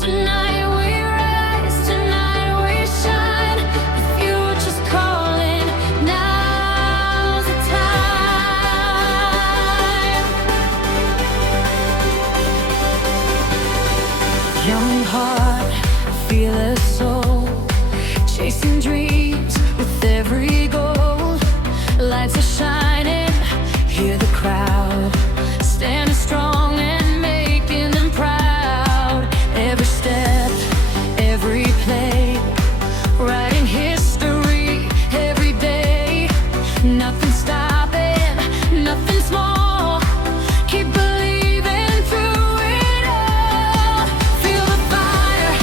Tonight we rise, tonight we shine. The future's calling, now's the time. Young heart, fearless soul, chasing dreams with every goal. Lights are shining, hear the crowd, standing strong and making them proud. Every step, every play, writing history every day. Nothing stopping, nothing small. Keep believing through it all. Feel the fire,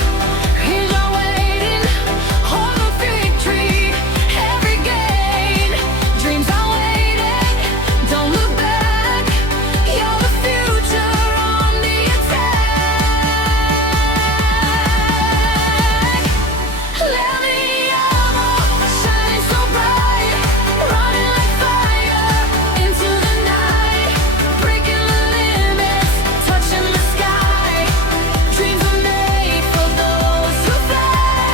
here's our waiting. Hold the victory, every gain. Dreams are waiting, don't look back. You're the future on the attack. Lamine Yamal, shining so bright, running like fire into the night, breaking the limits, touching the sky. Dreams are made for those who fly.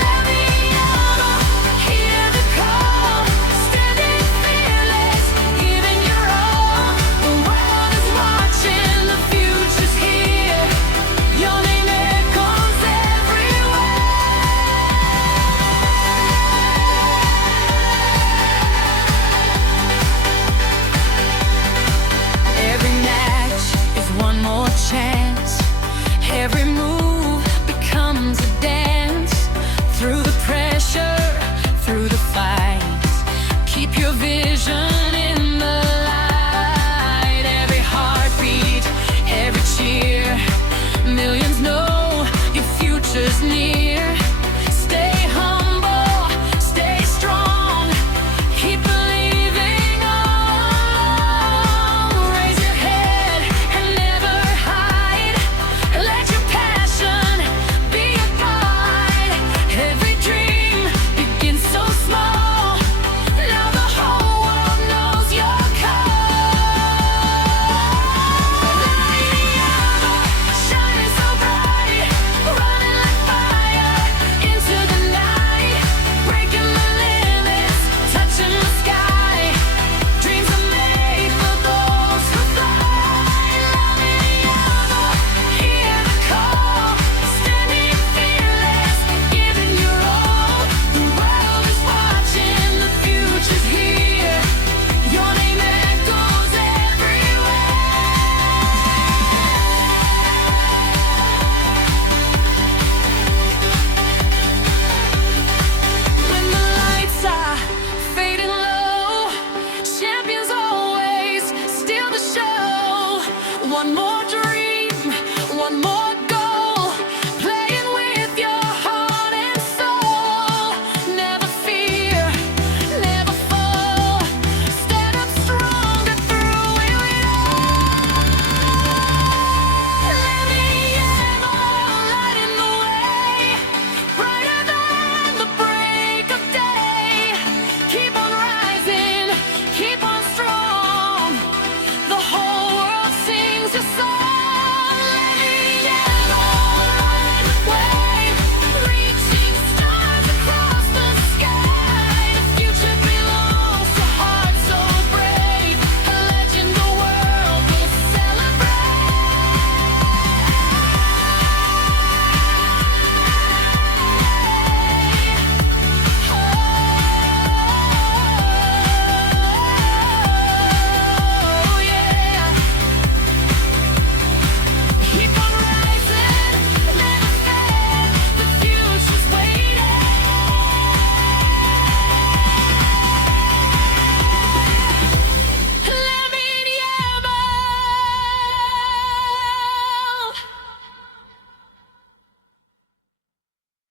Lamine Yamal, hear the call, standing fearless, giving your all. The world is watching, the future's here. Your name echoes everywhere. Every match is one more chance. Every move becomes a dance. Through the pressure, through the fight, keep your vision